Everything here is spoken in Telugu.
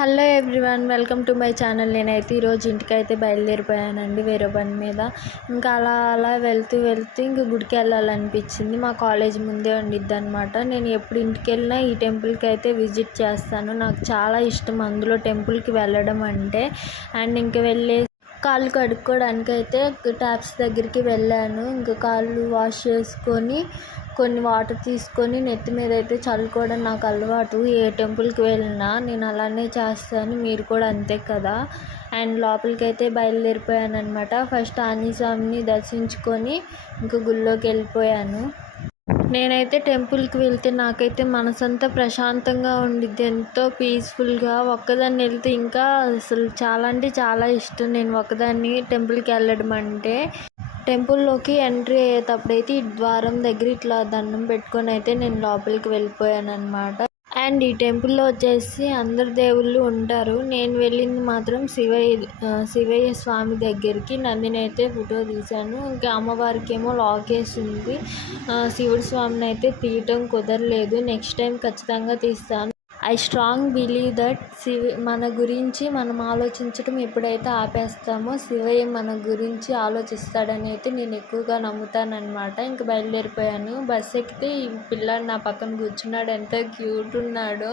Hello everyone, welcome to my channel. నేనైతే ఈరోజు ఇంటికైతే బయలుదేరిపోయానండి వేరే పని మీద. ఇంకా అలా వెళ్తూ ఇంక గుడికి వెళ్ళాలనిపించింది. మా కాలేజ్ ముందే ఉండిద్ది అనమాట. నేను ఎప్పుడు ఇంటికి వెళ్ళినా ఈ టెంపుల్కి అయితే విజిట్ చేస్తాను. నాకు చాలా ఇష్టం అందులో టెంపుల్కి వెళ్ళడం అంటే. అండ్ ఇంక కాళ్ళు కడుక్కోవడానికి అయితే ట్యాప్స్ దగ్గరికి వెళ్ళాను. ఇంకా కాళ్ళు వాష్ చేసుకొని కొన్ని వాటర్ తీసుకొని నెత్తి మీద అయితే చల్లుకోవడం నాకు అలవాటు. ఏ టెంపుల్కి వెళ్ళినా నేను అలానే చేస్తాను, మీరు కూడా అంతే కదా. అండ్ లోపలికి అయితే బయలుదేరిపోయాను అనమాట. ఫస్ట్ ఆంజనేయ స్వామిని దర్శించుకొని ఇంక గుళ్ళోకి వెళ్ళిపోయాను. నేనైతే టెంపుల్కి వెళ్తే నాకైతే మనసంతా ప్రశాంతంగా ఉండిద్ది, ఎంతో పీస్ఫుల్గా. ఒక్కదాన్ని వెళ్తే ఇంకా అసలు చాలా అంటే చాలా ఇష్టం నేను ఒక్కదాన్ని టెంపుల్కి వెళ్ళడం అంటే. టెంపుల్లోకి ఎంట్రీ అయ్యేటప్పుడైతే ఈ ద్వారం దగ్గర ఇట్లా దండం పెట్టుకొని అయితే నేను లోపలికి వెళ్ళిపోయాను అనమాట. అండ్ ఈ టెంపుల్లో వచ్చేసి అందరు దేవుళ్ళు ఉంటారు. నేను వెళ్ళింది మాత్రం శివయ్య స్వామి దగ్గరికి. నందిని అయితే ఫోటో తీశాను. ఇంకా అమ్మవారికి ఏమో లాక్ వేసి ఉంది. శివుడి స్వామిని అయితే తీయటం కుదరలేదు. నెక్స్ట్ టైం ఖచ్చితంగా తీస్తాను. ఐ స్ట్రాంగ్ బిలీవ్ దట్ మన గురించి మనం ఆలోచించడం ఎప్పుడైతే ఆపేస్తామో శివయ్య మన గురించి ఆలోచిస్తాడని అయితే నేను ఎక్కువగా నమ్ముతానమాట. ఇంక బయలుదేరిపోయాను. బస్ ఎక్కితే ఈ పిల్లాడు నా పక్కన కూర్చున్నాడు, ఎంత క్యూట్ ఉన్నాడో.